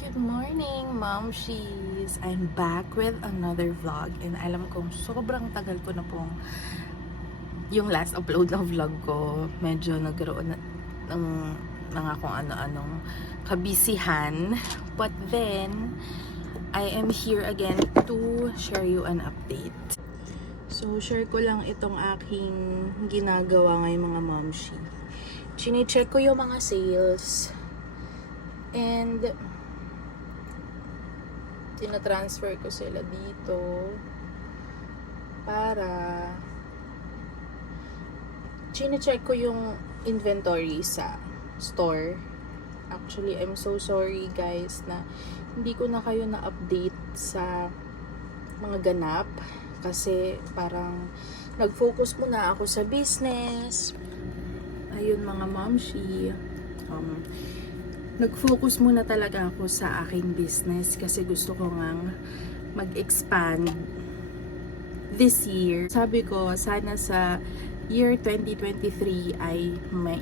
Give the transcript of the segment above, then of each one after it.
Good morning, Momshies! I'm back with another vlog and alam kong sobrang tagal ko na pong yung last upload na vlog ko. Medyo nagkaroon ng mga kung ano-anong kabisihan. But then, I am here again to share you an update. So, share ko lang itong aking ginagawa ngayong mga Momshi. Chine-check ko yung mga sales and tina-transfer ko sila dito para chine-check ko yung inventory sa store. Actually, I'm so sorry guys na hindi ko na kayo na-update sa mga ganap kasi parang nag-focus muna ako sa business. Ayun mga momshi, nag-focus muna talaga ako sa aking business kasi gusto ko ngang mag-expand this year. Sabi ko, sana sa year 2023 ay may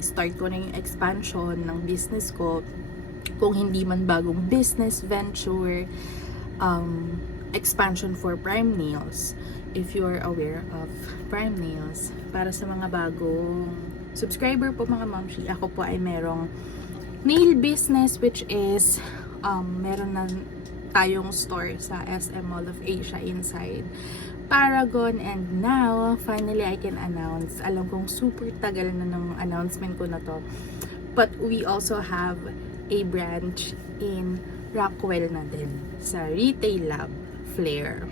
start ko na yung expansion ng business ko. Kung hindi man bagong business venture, expansion for Prime Nails. If you are aware of Prime Nails, para sa mga bagong subscriber po mga momshi, ako po ay merong nail business which is meron na tayong store sa SM Mall of Asia inside Paragon, and now finally I can announce. Alam kong super tagal na ng announcement ko na to, but we also have a branch in Rockwell na din sa Retail Lab Flair.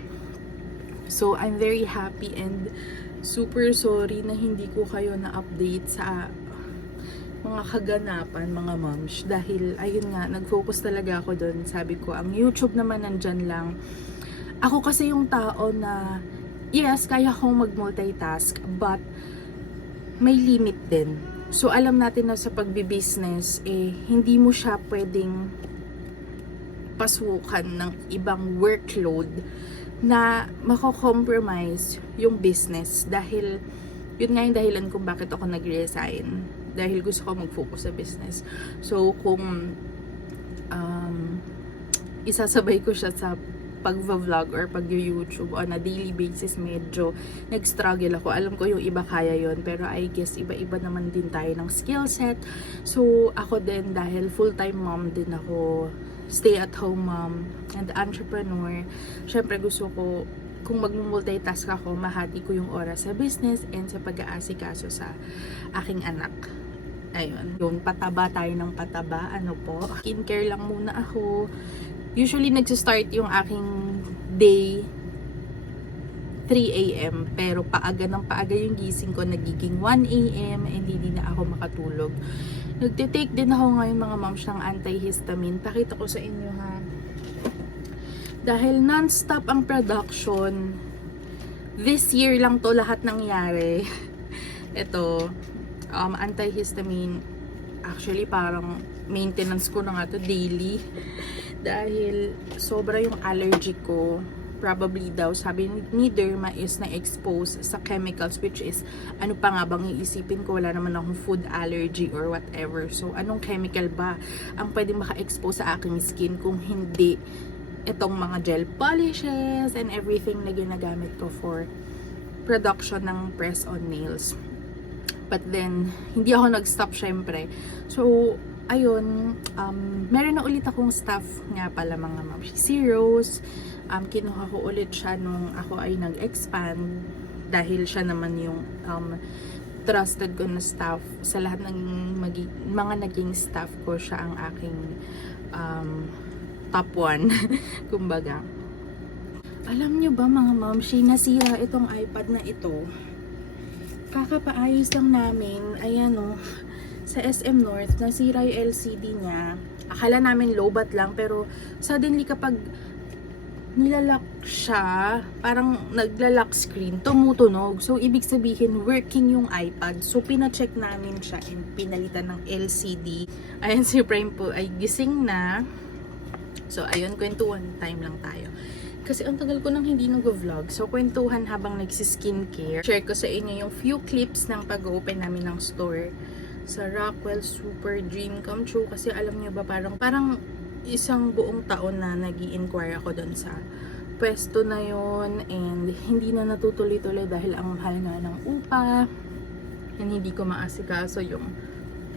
So I'm very happy and super sorry na hindi ko kayo na-update sa mga kaganapan, mga moms, dahil ayun nga, nag-focus talaga ako doon. Sabi ko, ang YouTube naman nandyan lang. Ako kasi yung tao na yes, kaya kong mag-multitask, but may limit din. So alam natin na sa pagbi-business, hindi mo siya pwedeng pasukan ng ibang workload na mako-compromise yung business, dahil yun nga yung dahilan kung bakit ako nag-resign, dahil gusto ko mag-focus sa business. So kung isasabay ko siya sa pag-vlog or pag-YouTube on a daily basis, medyo nag-struggle ako. Alam ko yung iba kaya yon, pero I guess iba-iba naman din tayo ng skill set. So ako din, dahil full-time mom din ako, stay-at-home mom and entrepreneur, syempre gusto ko, kung mag-multitask ako, mahati ko yung oras sa business and sa pag-aasikaso sa aking anak. Ayun, yung pataba tayo ng pataba, ano po, skincare lang muna ako. Usually nagsistart yung aking day 3 a.m. pero paaga ng paaga yung gising ko, nagiging 1 a.m. and hindi na ako makatulog. Nagtitake din ako ngayon mga moms ng antihistamine. Pakita ko sa inyo ha. Dahil non-stop ang production, this year lang to lahat nangyari. Ito, antihistamine, actually parang maintenance ko na nga to daily. Dahil sobra yung allergy ko. Probably daw, sabi ni Derma, is na-expose sa chemicals, which is, ano pa nga bang iisipin ko, wala naman akong food allergy or whatever. So, anong chemical ba ang pwede maka-expose sa aking skin kung hindi itong mga gel polishes and everything na ginagamit ko for production ng press-on nails. But then, hindi ako nag-stop syempre. So, ayun, meron na ulit akong staff nga pala mga momshi. Si Rose, kinuha ko ulit siya nung ako ay nag-expand, dahil siya naman yung trusted ko na staff. Sa lahat ng mga naging staff ko, siya ang aking top 1 kumbaga. Alam nyo ba mga momshi, nasira itong iPad na ito. Kakapaayos lang namin, ayan o, sa SM North, nasira yung LCD niya. Akala namin lowbat lang, pero suddenly kapag nilalak siya, parang naglalak screen, tumutunog. So, ibig sabihin, working yung iPad. So, pina-check namin siya and pinalitan ng LCD. Ayan, si Prime po ay gising na. So, ayun, kwentuhan time lang tayo. Kasi ang tagal ko nang hindi nag-vlog. So, kwentuhan habang nagsi-skincare. Share ko sa inyo yung few clips ng pag-open namin ng store sa Rockwell. Super dream come true. Kasi alam nyo ba, parang isang buong taon na nag-i-inquire ako doon sa pwesto na yon, and hindi na natutuloy-tuloy dahil ang mahal nga ng upa, and hindi ko maasikaso yung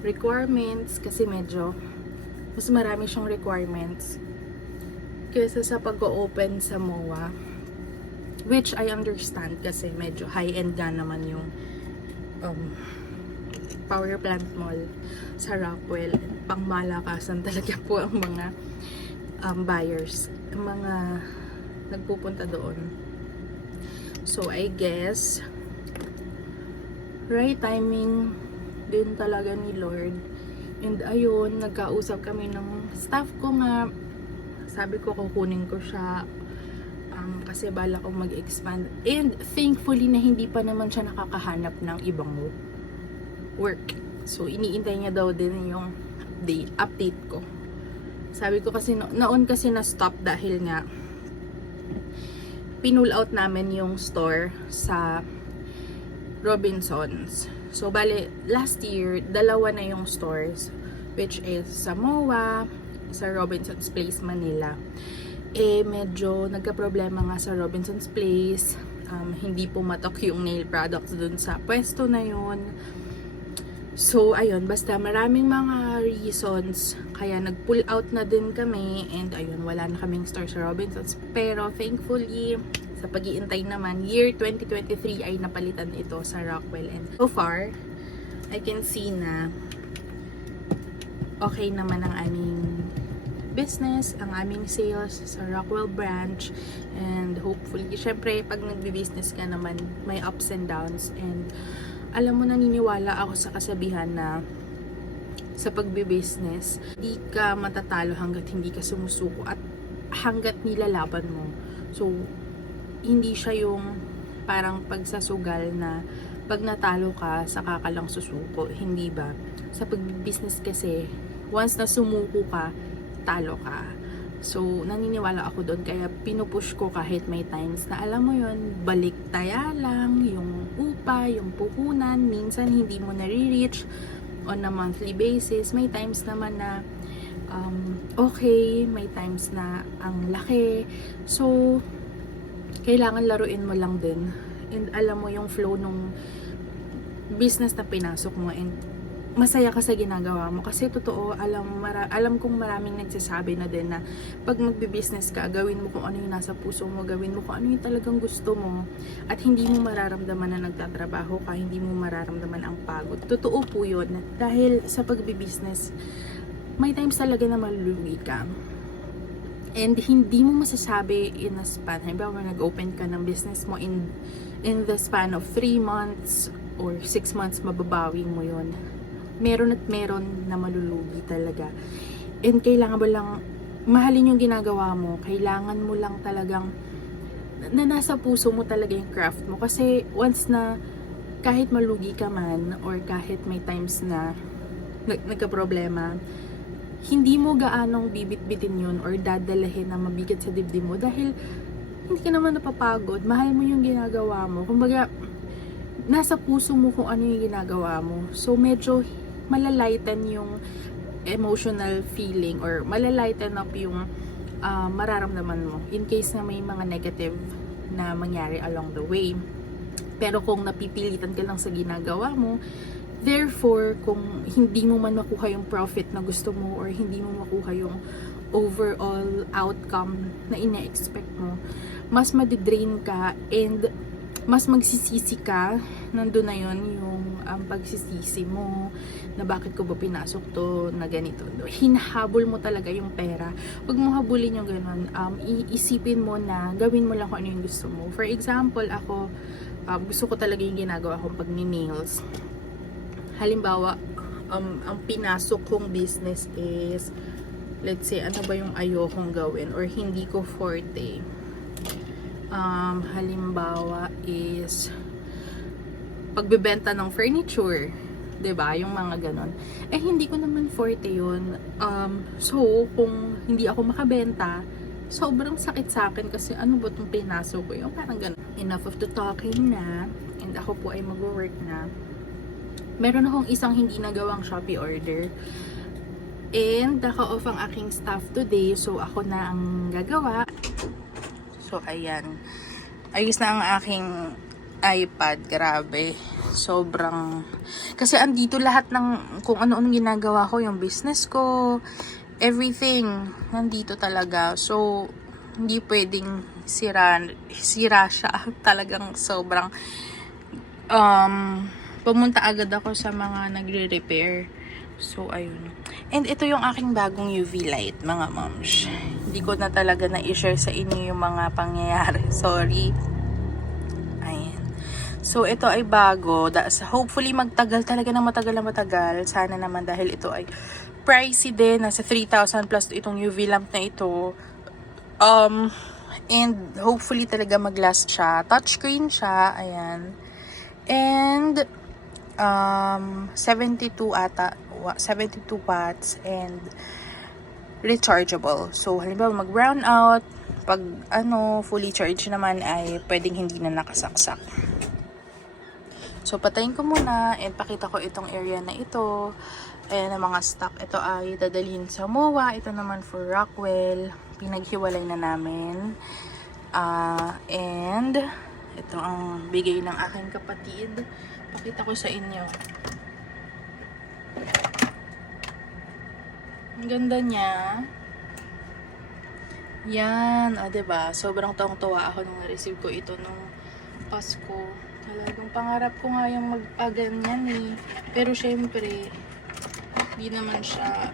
requirements kasi medyo mas marami siyang requirements kaysa sa pag-open sa MOA, which I understand kasi medyo high-end nga naman yung power plant mall sa Rockwell. Pangmalakasan talaga po ang mga buyers, ang mga nagpupunta doon. So I guess right timing din talaga ni Lord. And ayun, nagkausap kami ng staff ko nga. Sabi ko kukunin ko siya kasi bala kong mag-expand. And thankfully na hindi pa naman siya nakakahanap ng ibang work. So iniintay niya daw din yung update ko. Sabi ko kasi noon kasi na-stop dahil nga pinull out namin yung store sa Robinsons. So, bale, last year, 2 na yung stores, which is sa MOA, sa Robinsons Place, Manila. Medyo nagka-problema nga sa Robinsons Place. Hindi pumatok yung nail products dun sa pwesto na yun. So, ayun, basta maraming mga reasons, kaya nag-pull out na din kami, and ayun, wala na kaming store sa Robinsons. Pero, thankfully, sa pag-iintay naman, year 2023 ay napalitan ito sa Rockwell. And so far, I can see na okay naman ang aming business, ang aming sales sa Rockwell branch. And hopefully, syempre, pag nagbi-business ka naman, may ups and downs. And alam mo, naniniwala ako sa kasabihan na sa pagbi-business, hindi ka matatalo hanggat hindi ka sumusuko at hanggat nilalaban mo. So, hindi siya yung parang pagsasugal na pag natalo ka, saka ka lang susuko. Hindi ba? Sa pag-business kasi, once na sumuko ka, talo ka. So, naniniwala ako doon. Kaya pinupush ko kahit may times na alam mo yun, baliktaya lang yung upa, yung puhunan. Minsan hindi mo nare-reach on a monthly basis. May times naman na okay, may times na ang laki. So, kailangan laruin mo lang din. And alam mo yung flow nung business na pinasok mo, and masaya ka sa ginagawa mo. Kasi totoo, alam kong maraming nagsasabi na din na pag magbi-business ka, gawin mo kung ano yung nasa puso mo, gawin mo kung ano yung talagang gusto mo, at hindi mo mararamdaman na nagtatrabaho ka, hindi mo mararamdaman ang pagod. Totoo po yun. Dahil sa pagbi-business, may times talaga na malulugi ka. And hindi mo masasabi in a span. Halimbawa, nag-open ka ng business mo in the span of 3 months or 6 months, mababawi mo yun. Meron at meron na malulugi talaga. And kailangan mo lang mahalin yung ginagawa mo. Kailangan mo lang talagang na nasa puso mo talaga yung craft mo. Kasi once na kahit malugi ka man or kahit may times na nagka-problema, hindi mo gaanong bibit-bitin yun or dadalahin na mabigat sa dibdib mo dahil hindi ka naman napapagod. Mahal mo yung ginagawa mo. Kumbaga, nasa puso mo kung ano yung ginagawa mo. So, medyo malalighten yung emotional feeling or malalighten up yung mararamdaman mo in case na may mga negative na mangyari along the way. Pero kung napipilitan ka lang sa ginagawa mo, therefore, kung hindi mo man makuha yung profit na gusto mo or hindi mo makuha yung overall outcome na ina-expect mo, mas madidrain ka and mas magsisisi ka. Nandun na yun yung pagsisisi mo na bakit ko ba pinasok to na ganito. Hinahabol mo talaga yung pera. Huwag mo habulin yung ganun. Iisipin mo na gawin mo lang kung ano yung gusto mo. For example, ako gusto ko talaga yung ginagawa kong pag-nails. Halimbawa, ang pinasok kong business is, let's say, ano ba yung ayokong gawin or hindi ko forte. Halimbawa is pagbebenta ng furniture, 'di ba? Yung mga ganon. Hindi ko naman forte 'yun. So kung hindi ako makabenta, sobrang sakit sa akin kasi ano ba 'tong pinasok ko? Yung parang ganon. Enough of the talking na, and ako po ay mag-work na. Meron akong isang hindi nagawang Shopee order. And naka-off ang aking staff today, so ako na ang gagawa. So ayan, ayos na ang aking iPad, grabe. Sobrang, kasi andito lahat ng kung ano-anong ginagawa ko, yung business ko, everything, nandito talaga. So, hindi pwedeng sira siya. Talagang sobrang, pumunta agad ako sa mga nagre-repair. So, ayun. And ito yung aking bagong UV light, mga moms. Hindi ko na talaga na-share sa inyo yung mga pangyayari. Sorry. So, ito ay bago. Hopefully, magtagal talaga ng matagal na matagal. Sana naman dahil ito ay pricey din. Nasa 3,000 plus itong UV lamp na ito. And hopefully talaga mag-last siya. Touchscreen siya. Ayan. And 72 watts and rechargeable. So, halimbawa mag-brown out. Pag fully charged naman ay pwedeng hindi na nakasaksak. So, patayin ko muna and pakita ko itong area na ito. Ayan ang mga stock. Ito ay dadalhin sa MOA. Ito naman for Rockwell. Pinaghiwalay na namin. And ito ang bigay ng aking kapatid. Pakita ko sa inyo. Ang ganda niya. Yan. Diba? Sobrang tuwang-tuwa ako nung na-receive ko ito nung Pasko. Talagang pangarap ko nga yung magpaganyan eh. Pero syempre, hindi naman siya,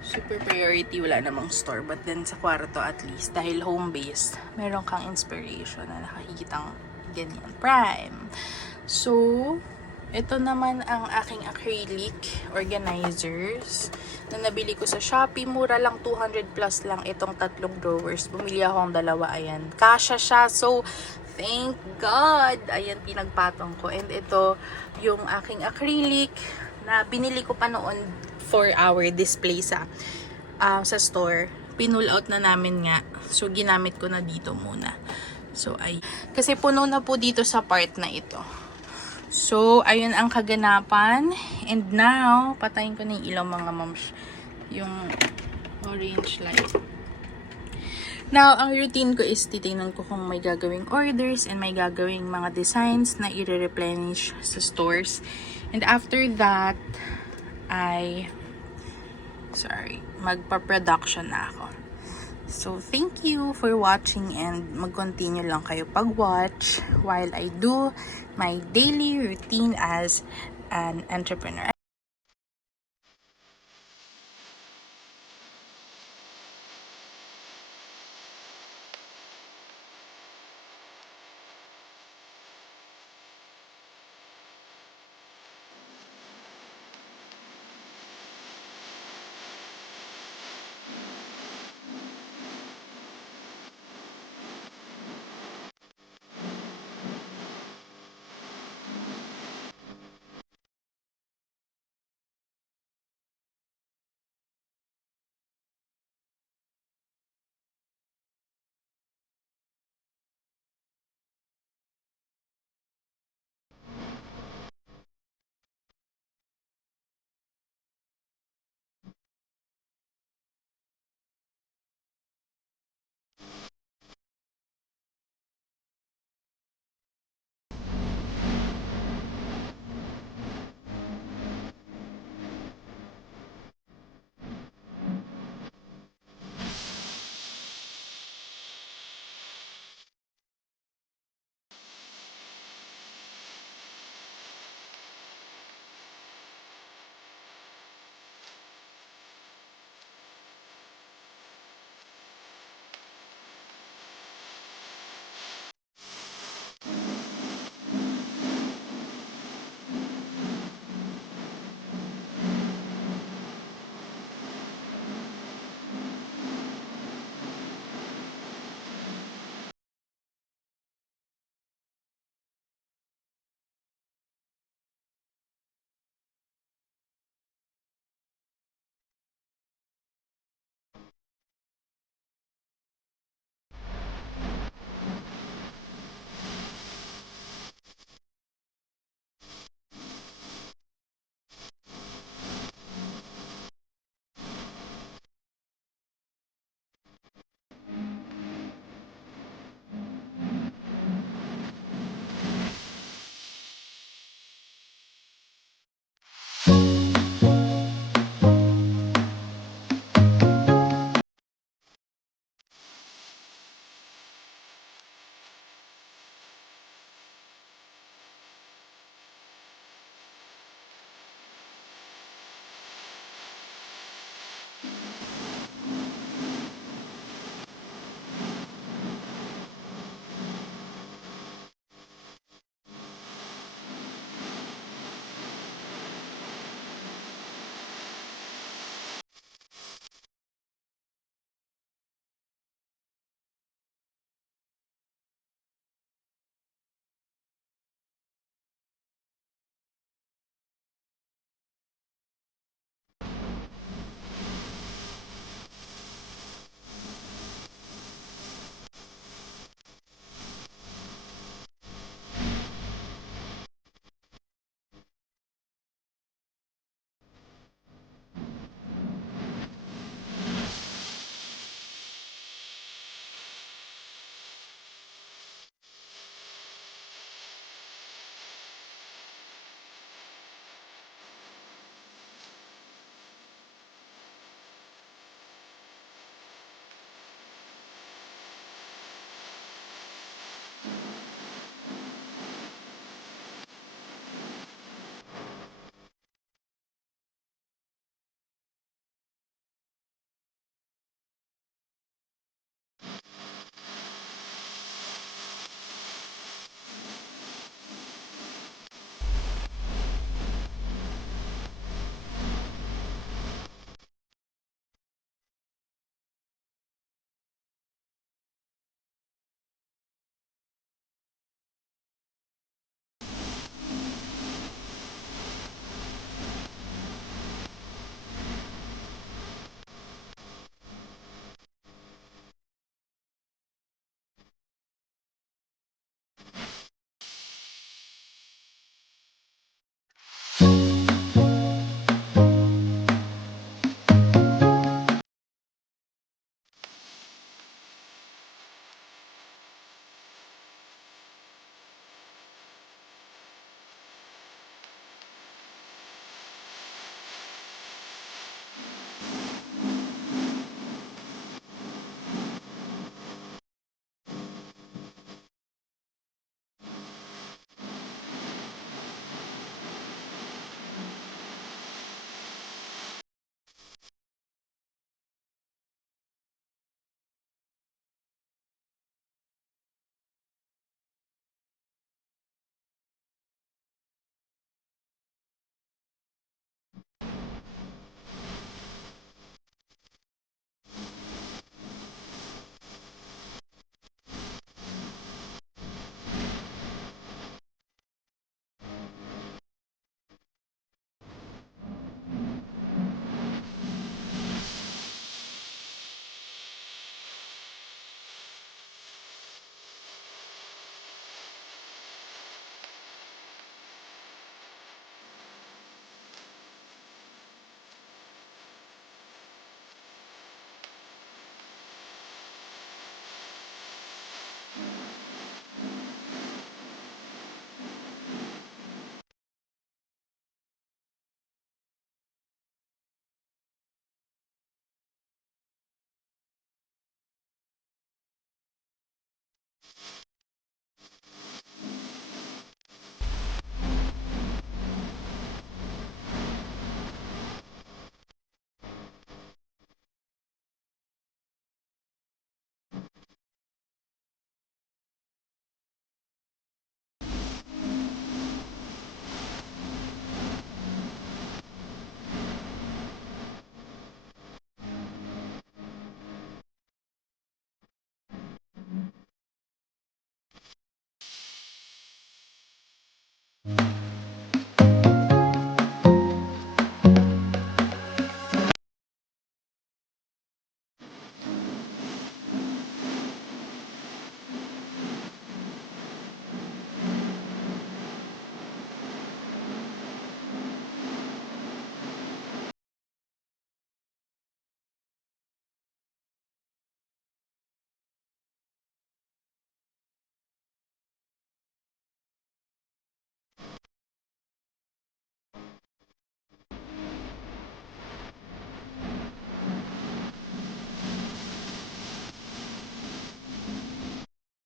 super priority. Wala namang store. But then sa kwarto at least, dahil home-based, meron kang inspiration na nakikitang ganyan. Prime. So, ito naman ang aking acrylic organizers na nabili ko sa Shopee. Mura lang, 200 plus lang itong 3 drawers. Bumili ako ng 2, ayan. Kasya siya. So, thank God! Ayan, pinagpatong ko. And ito, yung aking acrylic na binili ko pa noon for our display sa store. Pinull out na namin nga. So, ginamit ko na dito muna. So, kasi puno na po dito sa part na ito. So, ayun ang kaganapan. And now, patayin ko na yung ilaw, mga moms. Yung orange light. Now, ang routine ko is titingnan ko kung may gagawing orders and may gagawing mga designs na i-replenish sa stores. And after that, magpa-production na ako. So, thank you for watching and mag-continue lang kayo pag-watch while I do my daily routine as an entrepreneur.